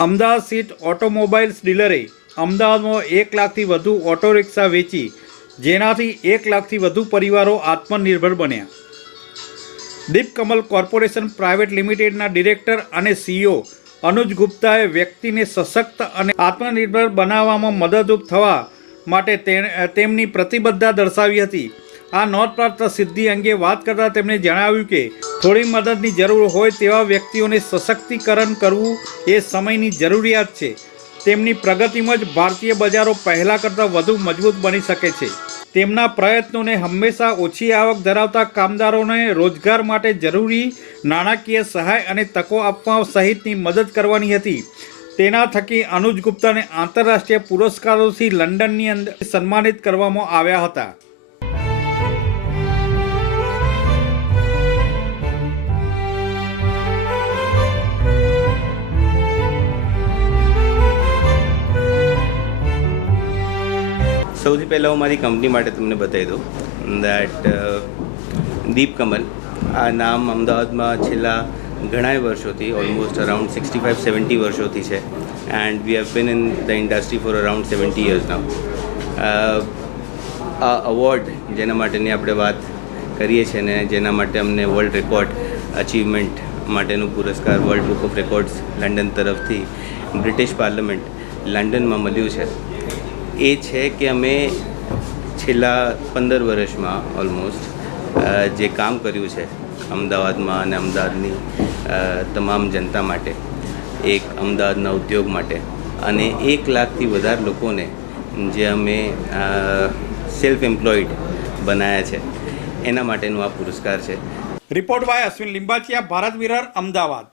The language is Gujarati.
અમદાવાદ સીટ ઓટોમોબાઈલ્સ ડીલરે અમદાવાદમાં એક લાખથી વધુ ઓટો રિક્ષા વેચી, જેનાથી એક લાખથી વધુ પરિવારો આત્મનિર્ભર બન્યા. દીપ કમલ કોર્પોરેશન પ્રાઇવેટ લિમિટેડના ડિરેક્ટર અને સીઈઓ અનુજ ગુપ્તાએ વ્યક્તિને સશક્ત અને આત્મનિર્ભર બનાવવામાં મદદરૂપ થવા માટે તેમની પ્રતિબદ્ધતા દર્શાવી હતી. આ નોંધપાત્ર સિદ્ધિ અંગે વાત કરતાં તેમણે જણાવ્યું કે, થોડી મદદની જરૂર હોય તેવા વ્યક્તિઓને સશક્તિકરણ કરવું એ સમયની જરૂરિયાત છે. તેમની પ્રગતિમાં જ ભારતીય બજારો પહેલાં કરતાં વધુ મજબૂત બની શકે છે. તેમના પ્રયત્નોને હંમેશા ઓછી આવક ધરાવતા કામદારોને રોજગાર માટે જરૂરી નાણાકીય સહાય અને તકો આપવા સહિતની મદદ કરવાની હતી. તેના થકી અનુજ ગુપ્તાને આંતરરાષ્ટ્રીય પુરસ્કારોથી લંડનની અંદર સન્માનિત કરવામાં આવ્યા હતા. સૌથી પહેલાં હું મારી કંપની માટે તમને બતાવી દઉં દેટ દીપ કમલ. આ નામ અમદાવાદમાં છેલ્લા ઘણા વર્ષોથી almost around sixty five seventy વર્ષોથી છે. And we have been in the industry for around seventy years now આ અવોર્ડ જેના માટેની આપણે વાત કરીએ છીએ ને, જેના માટે અમને વર્લ્ડ રેકોર્ડ અચીવમેન્ટ માટેનું પુરસ્કાર world book of records London તરફથી બ્રિટિશ પાર્લામેન્ટ લંડનમાં મળ્યું છે. એ છે કે અમે છેલ્લા પંદર વર્ષમાં ઓલમોસ્ટ જે કામ કર્યું છે, અમદાવાદમાં અને અમદાવાદની તમામ જનતા માટે, એક અમદાવાદના ઉદ્યોગ માટે અને એક લાખથી વધારે લોકોને જે અમે સેલ્ફ એમ્પ્લોઈડ બનાવ્યા છે, એના માટેનું આ પુરસ્કાર છે. રિપોર્ટ બાય અશ્વિન લિંબાચિયા, ભારત વિરર અમદાવાદ.